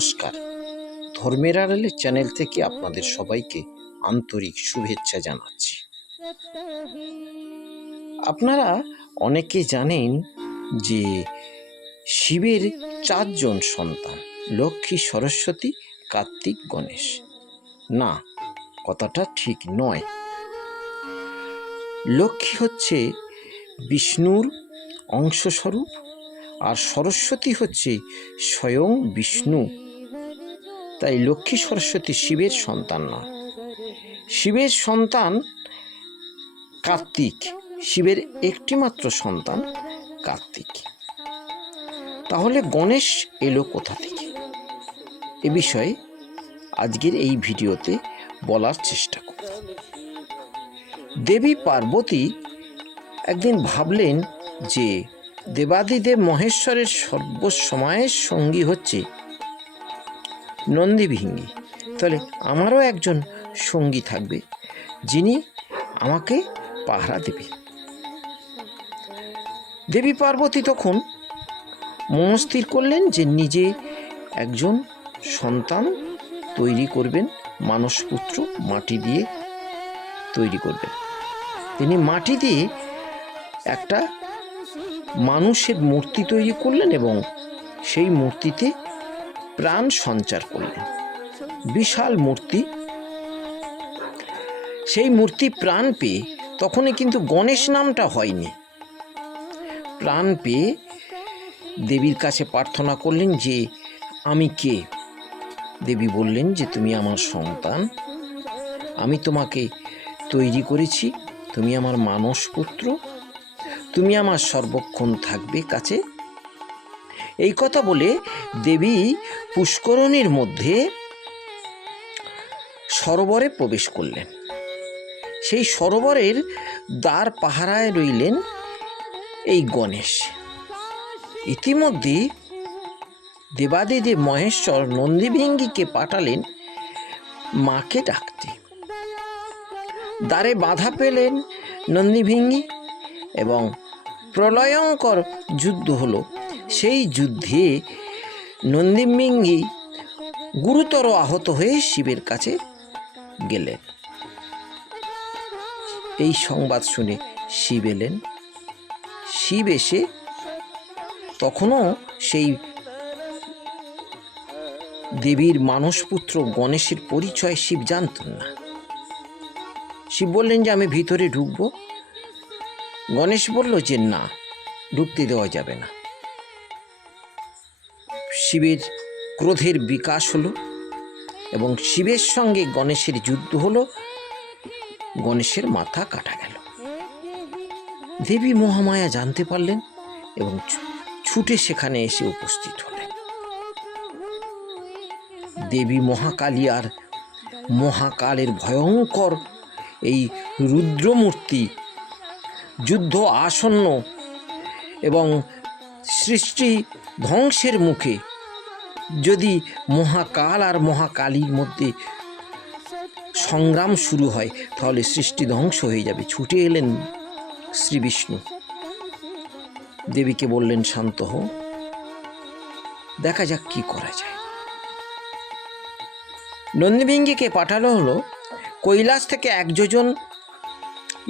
নমস্কার। ধর্মের আড়ালে চ্যানেল থেকে আপনাদের সবাইকে আন্তরিক শুভেচ্ছা জানাচ্ছি। আপনারা অনেকে জানেন যে শিবের 4 জন সন্তান, লক্ষ্মী, সরস্বতী, কার্তিক, গণেশ। না, কথাটা ঠিক নয়। লক্ষ্মী হচ্ছে বিষ্ণুর অংশস্বরূপ, আর সরস্বতী হচ্ছে স্বয়ং বিষ্ণু। তাই লক্ষ্মী সরস্বতী শিবের সন্তান নয়। শিবের সন্তান কার্তিক, শিবের একটিমাত্র সন্তান কার্তিক। তাহলে গণেশ এলো কোথা থেকে? এ বিষয়ে আজকের এই ভিডিওতে বলার চেষ্টা করব। দেবী পার্বতী একদিন ভাবলেন যে দেবাদিদেব মহেশ্বরের সর্বসময়ের সঙ্গী হচ্ছে নন্দীভিঙ্গি, তাহলে আমারও একজন সঙ্গী থাকবে যিনি আমাকে পাহারা দেবে। দেবী পার্বতী তখন মনস্থির করলেন যে নিজে একজন সন্তান তৈরি করবেন, মানসপুত্র মাটি দিয়ে তৈরি করবেন। তিনি মাটি দিয়ে একটা মানুষের মূর্তি তৈরি করলেন এবং সেই মূর্তিতে প্রাণ সঞ্চার করলেন। বিশাল মূর্তি। সেই মূর্তি প্রাণ পেয়ে, তখনই কিন্তু গণেশ নামটা হয়নি, প্রাণ পেয়ে দেবীর কাছে প্রার্থনা করলেন যে আমি কে? দেবী বললেন যে তুমি আমার সন্তান, আমি তোমাকে তৈরি করেছি, তুমি আমার মানসপুত্র, তুমি আমার সর্বক্ষণ থাকবে কাছে। এই কথা বলে দেবী পুষ্করণীর মধ্যে সরোবরে প্রবেশ করলেন। সেই সরোবরের দ্বার পাহারায় রইলেন এই গণেশ। ইতিমধ্যে দেবাদিদেব মহেশ্বর নন্দীভিঙ্গিকে পাঠালেন মাকে ডাকতে। দ্বারে বাধা পেলেন নন্দীভিঙ্গি এবং প্রলয়ঙ্কর যুদ্ধ হলো। সেই যুদ্ধে নন্দীভিঙ্গি গুরুতর আহত হয়ে শিবের কাছে গেলেন। এই সংবাদ শুনে শিব এলেন। শিব এসে তখনও সেই দেবীর মানসপুত্র গণেশের পরিচয় শিব জানতেন না। শিব বললেন যে আমি ভিতরে ঢুকবো। গণেশ বলল যে না, ঢুকতে দেওয়া যাবে না। শিবের ক্রোধের বিকাশ হলো এবং শিবের সঙ্গে গণেশের যুদ্ধ হলো। গণেশের মাথা কাটা গেল। দেবী মহামায়া জানতে পারলেন এবং ছুটে সেখানে এসে উপস্থিত হলেন। দেবী মহাকালী আর মহাকালের ভয়ঙ্কর এই রুদ্রমূর্তি যুদ্ধ আসন্ন এবং সৃষ্টি ধ্বংসের মুখে, যদি মহাকাল আর মহাকালীর মধ্যে সংগ্রাম শুরু হয় তাহলে সৃষ্টি ধ্বংস হয়ে যাবে। ছুটে এলেন শ্রী বিষ্ণু। দেবীকে বললেন শান্ত হও, দেখা যাক কি করা যায়। নন্দীভিঙ্গিকে পাঠানো হলো কৈলাস থেকে 1 যোজন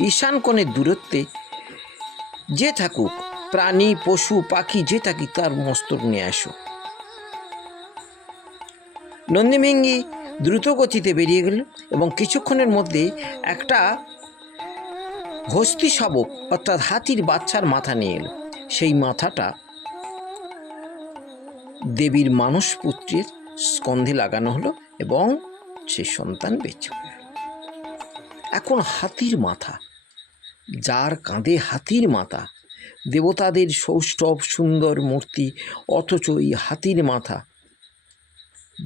ঈশান কোণের দূরত্বে যে থাকুক, প্রাণী, পশু, পাখি যে থাকি, তার মস্তক নিয়ে আসো। নন্দীভিঙ্গি দ্রুত গতিতে বেরিয়ে গেল এবং কিছুক্ষণের মধ্যে একটা হস্তি শাবক অর্থাৎ হাতির বাচ্চার মাথা নিয়ে এলো। সেই মাথাটা দেবীর মানসপুত্রের স্কন্ধে লাগানো হলো এবং সে সন্তান বেঁচে গেল। এখন হাতির মাথা, যার কাঁধে হাতির মাথা, দেবতাদের সৌষ্ঠব সুন্দর মূর্তি, অথচ এই হাতির মাথা,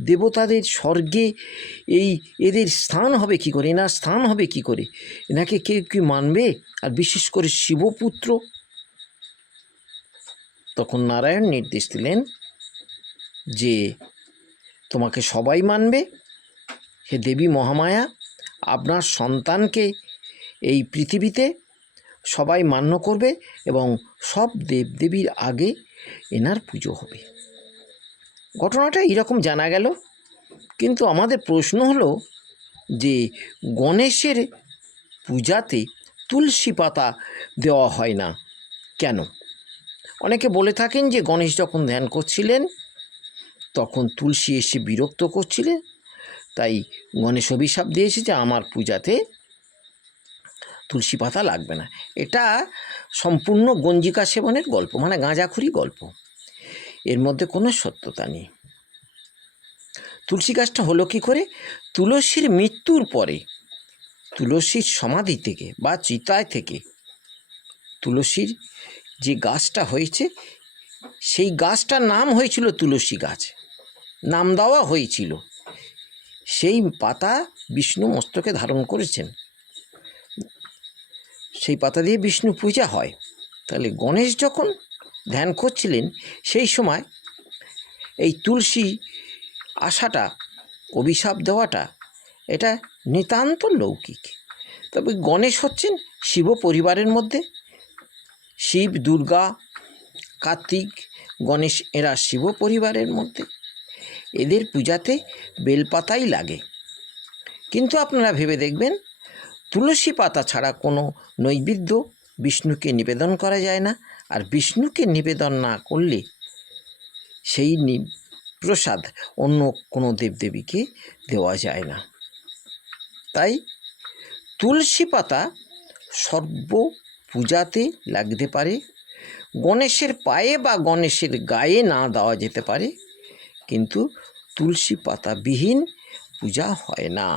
দেবতাদের স্বর্গে এদের স্থান হবে কি করে? এনার স্থান হবে কি করে? এনাকে কেউ কি মানবে? আর বিশেষ করে শিবপুত্র। তখন নারায়ণ নির্দেশ দিলেন যে তোমাকে সবাই মানবে। হে দেবী মহামায়া, আপনার সন্তানকে এই পৃথিবীতে সবাই মান্য করবে এবং সব দেবদেবীর আগে এনার পুজো হবে। ঘটনাটা এইরকম জানা গেল। কিন্তু আমাদের প্রশ্ন হলো যে গণেশের পূজাতে তুলসী পাতা দেওয়া হয় না কেন? অনেকে বলে থাকেন যে গণেশ যখন ধ্যান করছিলেন তখন তুলসী এসে বিরক্ত করছিলেন, তাই গণেশ অভিশাপ দিয়েছে যে আমার পূজাতে তুলসী পাতা লাগবে না। এটা সম্পূর্ণ গঞ্জিকা সেবনের গল্প, মানে গাঁজাখুরি গল্প, এর মধ্যে কোনো সত্যতা নেই। তুলসী গাছটা হলো কী করে? তুলসীর মৃত্যুর পরে তুলসীর সমাধি থেকে বা চিতায় থেকে তুলসীর যে গাছটা হয়েছে সেই গাছটার নাম হয়েছিল তুলসী গাছ, নাম দেওয়া হয়েছিল। সেই পাতা বিষ্ণু মস্তকে ধারণ করেছেন, সেই পাতা দিয়ে বিষ্ণু পূজা হয়। তাহলে গণেশ যখন ধ্যান করছিলেন সেই সময় এই তুলসী আসাটা, অভিশাপ দেওয়াটা, এটা নিতান্ত লৌকিক। তবে গণেশ হচ্ছেন শিব পরিবারের মধ্যে, শিব, দুর্গা, কার্তিক, গণেশ এরা শিব পরিবারের মধ্যে, এদের পূজাতে বেলপাতাই লাগে। কিন্তু আপনারা ভেবে দেখবেন তুলসী পাতা ছাড়া কোনো নৈবেদ্য বিষ্ণুকে নিবেদন করা যায় না, আর বিষ্ণুকে নিবেদন না করলে সেই প্রসাদ অন্য কোনো দেবদেবীকে দেওয়া যায় না। তাই তুলসী পাতা সর্ব পূজাতে লাগতে পারে, গণেশের পায়ে বা গণেশের গায়ে না দেওয়া যেতে পারে, কিন্তু তুলসী পাতাবিহীন পূজা হয় না।